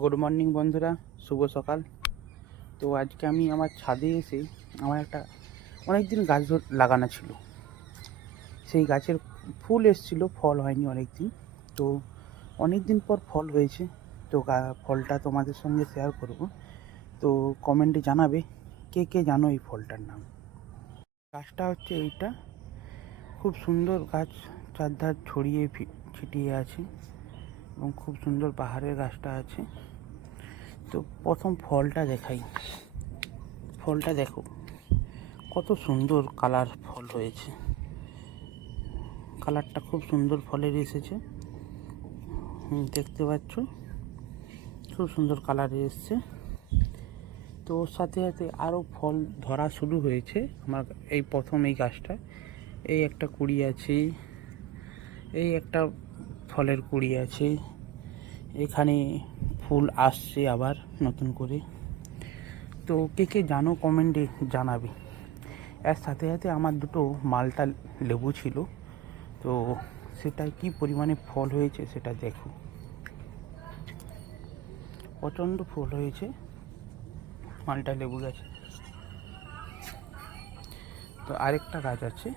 Good morning বন্ধুরা, শুভ সকাল। তো আজকে আমি আমার ছাদে এসে আমার একটা অনেক দিন গাছ লাগানো ছিল, সেই গাছের ফুল এসেছিলো, ফল হয়নি অনেক দিন। তো অনেক দিন পর ফল হয়েছে, তো ফলটা তোমাদের সঙ্গে শেয়ার করব। তো কমেন্টে জানাবে কে কে জানো এই ফলটার নাম। গাছটা হচ্ছে এইটা, খুব সুন্দর গাছ, চারধার ছড়িয়ে ছিটিয়ে আছে এবং খুব সুন্দর পাহাড়ের গাছটা আছে। তো প্রথম ফলটা দেখাই, ফলটা দেখো কত সুন্দর কালার ফল হয়েছে, কালারটা খুব সুন্দর ফলের এসেছে, দেখতে পাচ্ছ খুব সুন্দর কালার এসছে। তো ওর সাথে সাথে আরও ফল ধরা শুরু হয়েছে আমার এই প্রথম এই গাছটা। এই একটা কুড়ি আছে, এই একটা ফলের কুড়ি আছে, এখানে ফুল আসছে আবার নতুন করে। তো কে কে জানো কমেন্টে জানাবে। এর সাথে সাথে আমার দুটো মালটা লেবু ছিল, তো সেটায় কি পরিমাণে ফল হয়েছে সেটা দেখো, প্রচণ্ড ফল হয়েছে মালটা লেবু গাছে। তো আরেকটা গাছ আছে,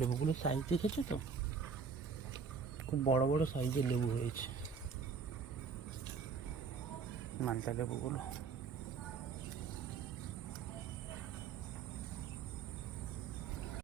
লেবুগুলো সাইজ দেখেছো তো, খুব বড় বড় সাইজের লেবু হয়েছে মালটা লেবুগুলো।